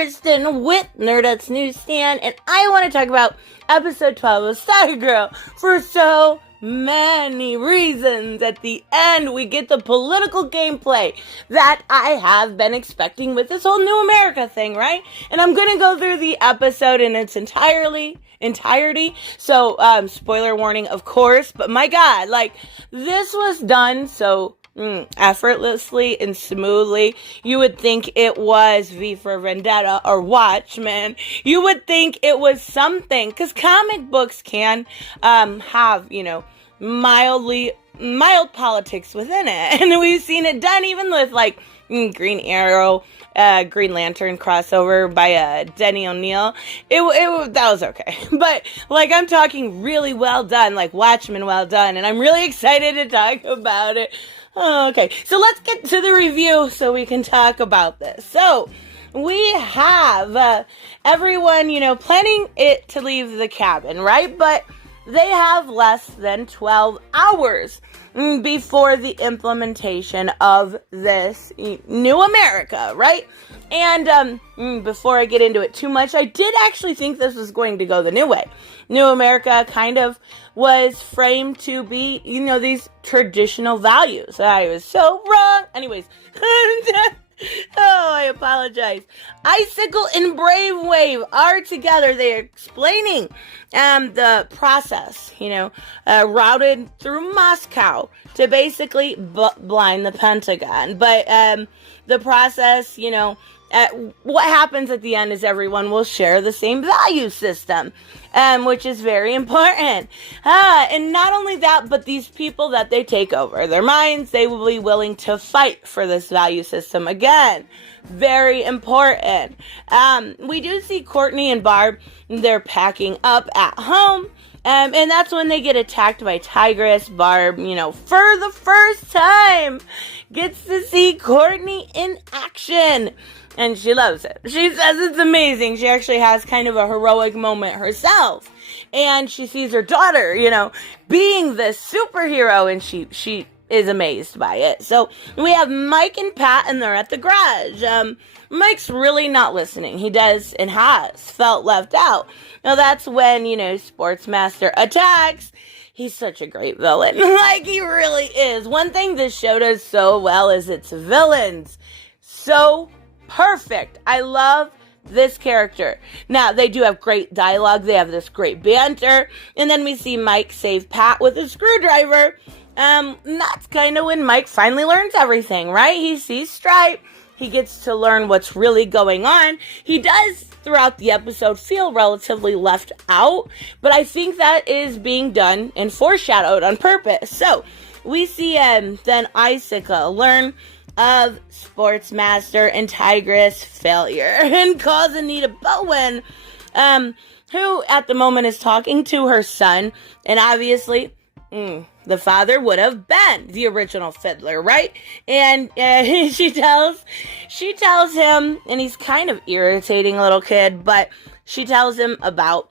Kirsten with Nerdette's NewsStand, and I want to talk about episode 12 of Stargirl for so many reasons. At the end, we get the political gameplay that I have been expecting with this whole New America thing, right? And I'm going to go through the episode in its entirety. So, spoiler warning, of course, but my God, like, this was done so effortlessly and smoothly. You would think it was V for Vendetta or Watchmen. You would think it was something, because comic books can have, mild politics within it. And we've seen it done even with, like, Green Arrow, Green Lantern crossover by Denny O'Neil. That was okay. But, like, I'm talking really well done, like Watchmen well done, and I'm really excited to talk about it. Okay, so let's get to the review so we can talk about this. So, we have everyone, planning it to leave the cabin, right? But they have less than 12 hours before the implementation of this New America, right? And before I get into it too much, I did actually think this was going to go the new way. New America kind of was framed to be, these traditional values. I was so wrong. Anyways, I apologize. Icicle and Brainwave are together. They're explaining the process, routed through Moscow to basically blind the Pentagon. But the process, what happens at the end is everyone will share the same value system, which is very important. And not only that, but these people that they take over their minds, they will be willing to fight for this value system again. Very important. We do see Courtney and Barb, they're packing up at home. And that's when they get attacked by Tigress. Barb, for the first time, gets to see Courtney in action. And she loves it. She says it's amazing. She actually has kind of a heroic moment herself. And she sees her daughter, being this superhero. And she is amazed by it. So we have Mike and Pat, and they're at the garage. Mike's really not listening. He does and has felt left out. Now that's when, Sportsmaster attacks. He's such a great villain. Like, he really is. One thing this show does so well is its villains. So perfect. I love this character. Now, they do have great dialogue. They have this great banter. And then we see Mike save Pat with a screwdriver. And that's kind of when Mike finally learns everything, right? He sees Stripe. He gets to learn what's really going on. He does, throughout the episode, feel relatively left out. But I think that is being done and foreshadowed on purpose. So, we see then Icicle learn of Sportsmaster and Tigress failure and calls Anita Bowen, who at the moment is talking to her son, and obviously the father would have been the original fiddler, right? And she tells him, and he's kind of irritating little kid, but she tells him about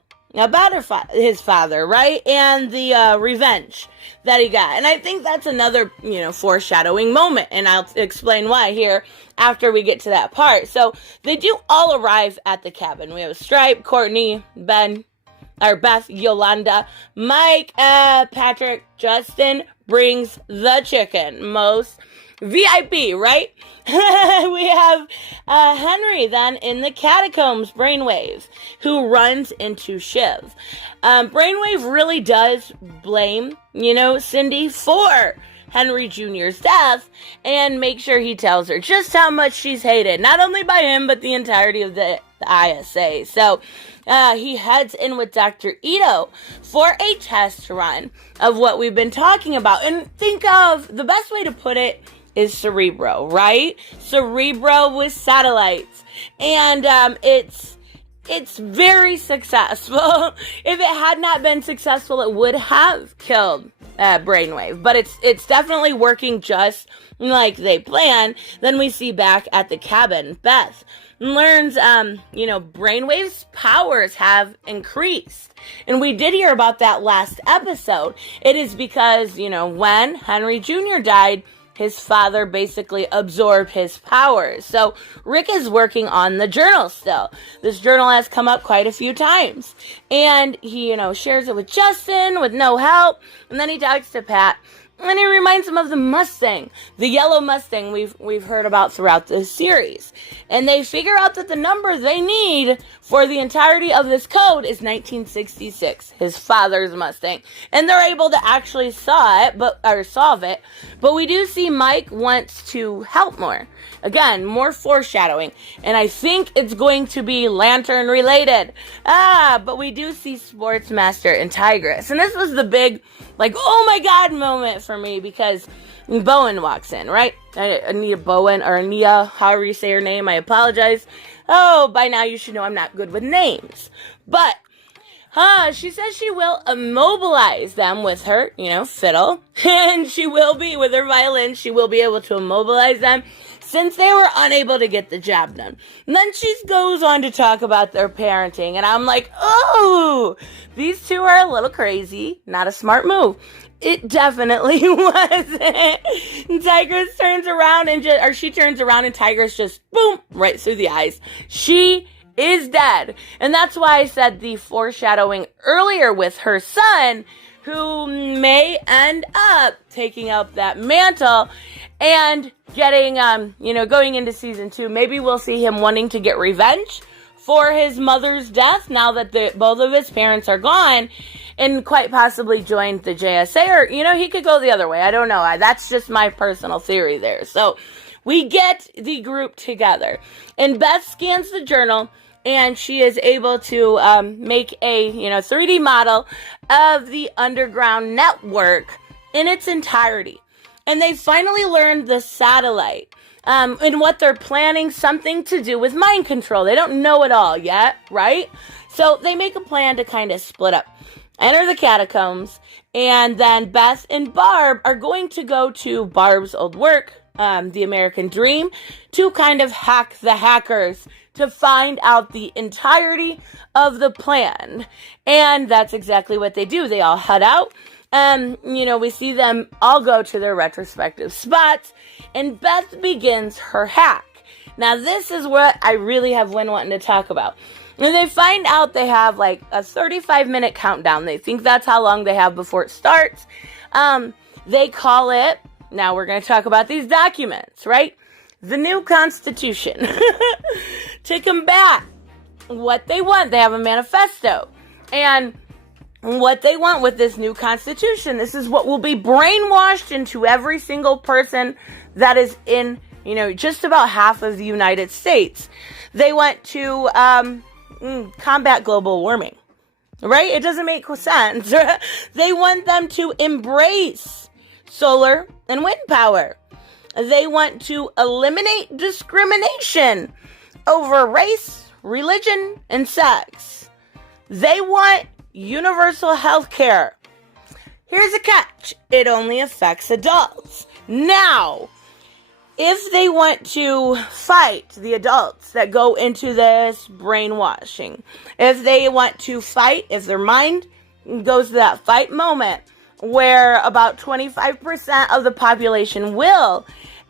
his father, right? And the revenge that he got. And I think that's another, foreshadowing moment. And I'll explain why here after we get to that part. So they do all arrive at the cabin. We have Stripe, Courtney, Beth, Yolanda, Mike, Patrick, Justin brings the chicken. Most VIP, right? We have Henry then in the catacombs, Brainwave, who runs into Shiv. Brainwave really does blame, Cindy for Henry Jr.'s death and make sure he tells her just how much she's hated, not only by him, but the entirety of the ISA. So he heads in with Dr. Ito for a test run of what we've been talking about. And think of, the best way to put it is Cerebro, right? Cerebro with satellites. And it's very successful. If it had not been successful, it would have killed Brainwave. But it's definitely working just like they planned. Then we see back at the cabin, Beth learns, Brainwave's powers have increased. And we did hear about that last episode. It is because, when Henry Jr. died, his father basically absorb his powers. So Rick is working on the journal still. This journal has come up quite a few times. And he, shares it with Justin with no help. And then he talks to Pat. And he reminds him of the Mustang, the yellow Mustang we've heard about throughout this series. And they figure out that the number they need for the entirety of this code is 1966, his father's Mustang. And they're able to actually solve it. But we do see Mike wants to help more. Again, more foreshadowing. And I think it's going to be Lantern related. But we do see Sportsmaster and Tigress. And this was the big, oh my God moment for me, because Bowen walks in, right? Anita Bowen, or Ania, however you say her name, I apologize. Oh, by now you should know I'm not good with names. But, she says she will immobilize them with her, fiddle. And she will be, with her violin, she will be able to immobilize them, since they were unable to get the job done. And then she goes on to talk about their parenting, and I'm like, oh, these two are a little crazy, not a smart move. It definitely wasn't. Tigress turns around she turns around and Tigress just, boom, right through the eyes. She is dead. And that's why I said the foreshadowing earlier with her son, who may end up taking up that mantle and getting, going into season 2. Maybe we'll see him wanting to get revenge for his mother's death now that both of his parents are gone, and quite possibly join the JSA, or, he could go the other way. I don't know. That's just my personal theory there. So we get the group together, and Beth scans the journal, and she is able to make a 3D model of the underground network in its entirety. And they finally learned the satellite and what they're planning, something to do with mind control. They don't know it all yet, right? So they make a plan to kind of split up, enter the catacombs, and then Beth and Barb are going to go to Barb's old work, the American Dream, to kind of hack the hackers to find out the entirety of the plan. And that's exactly what they do. They all head out. We see them all go to their retrospective spots, and Beth begins her hack. Now, this is what I really have been wanting to talk about. And they find out they have a 35-minute countdown. They think that's how long they have before it starts. They call it, now we're going to talk about these documents, right? The new Constitution. To combat what they want, they have a manifesto. And what they want with this new Constitution, this is what will be brainwashed into every single person that is in, just about half of the United States. They want to combat global warming, right? It doesn't make sense. They want them to embrace solar and wind power. They want to eliminate discrimination over race, religion, and sex. They want universal health care. Here's a catch. It only affects adults. Now, if they want to fight the adults that go into this brainwashing, if they want to fight, if their mind goes to that fight moment where about 25% of the population will,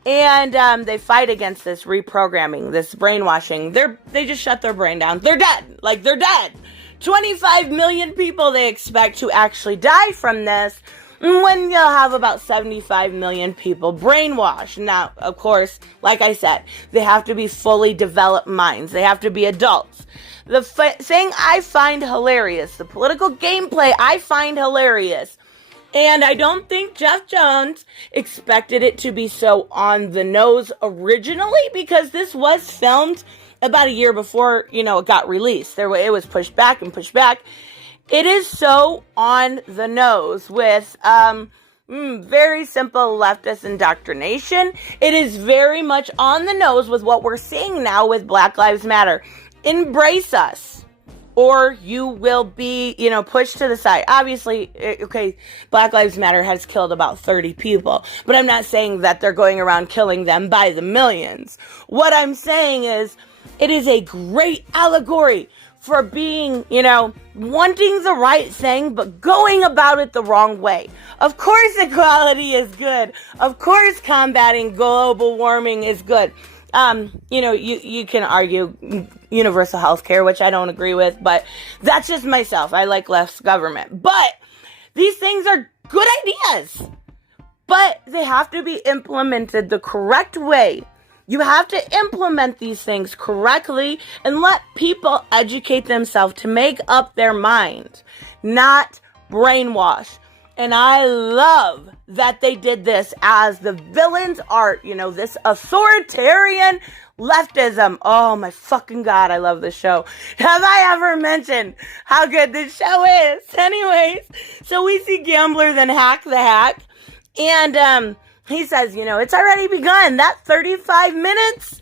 and they fight against this reprogramming, this brainwashing, they just shut their brain down. They're dead. They're dead. 25 million people they expect to actually die from this, when you'll have about 75 million people brainwashed. Now, of course, like I said, they have to be fully developed minds. They have to be adults. The thing I find hilarious, the political gameplay I find hilarious, and I don't think Jeff Jones expected it to be so on the nose originally, because this was filmed about a year before, it got released. It was pushed back and pushed back. It is so on the nose with very simple leftist indoctrination. It is very much on the nose with what we're seeing now with Black Lives Matter. Embrace us, or you will be, pushed to the side. Obviously, okay, Black Lives Matter has killed about 30 people, but I'm not saying that they're going around killing them by the millions. What I'm saying is, It is a great allegory for being, wanting the right thing, but going about it the wrong way. Of course, equality is good. Of course, combating global warming is good. You can argue universal health care, which I don't agree with, but that's just myself. I like less government. But these things are good ideas, but they have to be implemented the correct way. You have to implement these things correctly and let people educate themselves to make up their mind, not brainwash. And I love that they did this as the villain's art, this authoritarian leftism. Oh my fucking God, I love this show. Have I ever mentioned how good this show is? Anyways, so we see Gambler then hack the hack. And he says, it's already begun. That 35 minutes,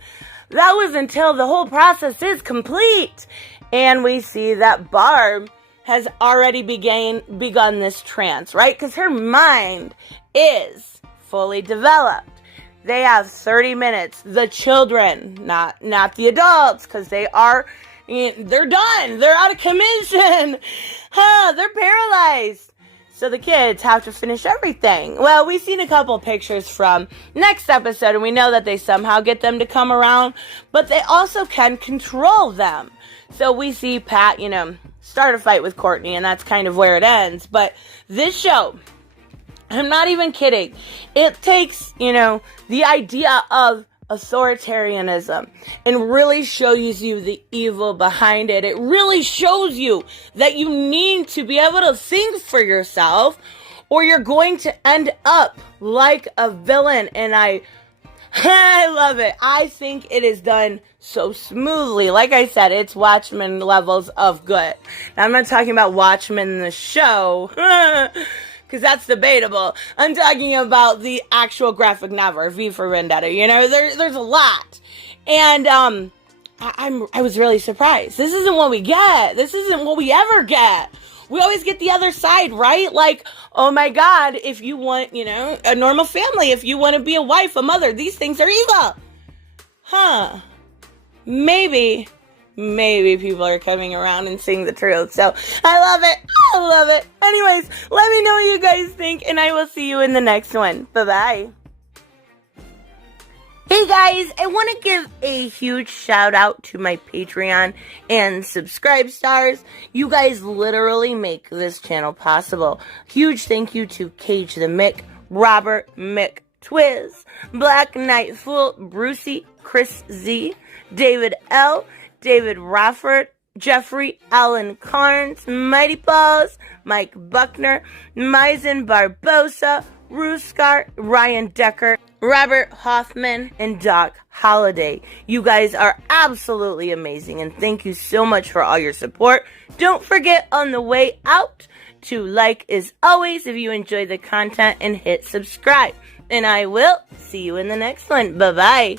that was until the whole process is complete. And we see that Barb has already begun this trance, right? Because her mind is fully developed. They have 30 minutes. The children, not the adults, because they're done. They're out of commission. They're paralyzed. So the kids have to finish everything. Well, we've seen a couple pictures from next episode, and we know that they somehow get them to come around, but they also can control them. So we see Pat, start a fight with Courtney, and that's kind of where it ends. But this show, I'm not even kidding. It takes, the idea of authoritarianism and really shows you the evil behind it. It really shows you that you need to be able to think for yourself, or you're going to end up like a villain. And I love it. I think it is done so smoothly. Like I said, it's Watchmen levels of good. Now, I'm not talking about Watchmen the show, because that's debatable. I'm talking about the actual graphic novel, V for Vendetta. There's a lot. And I was really surprised. This isn't what we get. This isn't what we ever get. We always get the other side, right? Like, oh my God, if you want, a normal family, if you want to be a wife, a mother, these things are evil. Maybe people are coming around and seeing the truth. So I love it. Anyways, let me know what you guys think, and I will see you in the next one. Bye-bye. Hey guys, I want to give a huge shout out to my Patreon and subscribe stars. You guys literally make this channel possible. Huge thank you to Cage the Mick, Robert Mick Twiz, Black Knight Fool, Brucey, Chris Z, David L, David Rafford, Jeffrey Allen Carnes, Mighty Balls, Mike Buckner, Maizen Barbosa, Ruskar, Ryan Decker, Robert Hoffman, and Doc Holliday. You guys are absolutely amazing, and thank you so much for all your support. Don't forget on the way out to like as always if you enjoy the content, and hit subscribe. And I will see you in the next one. Bye-bye.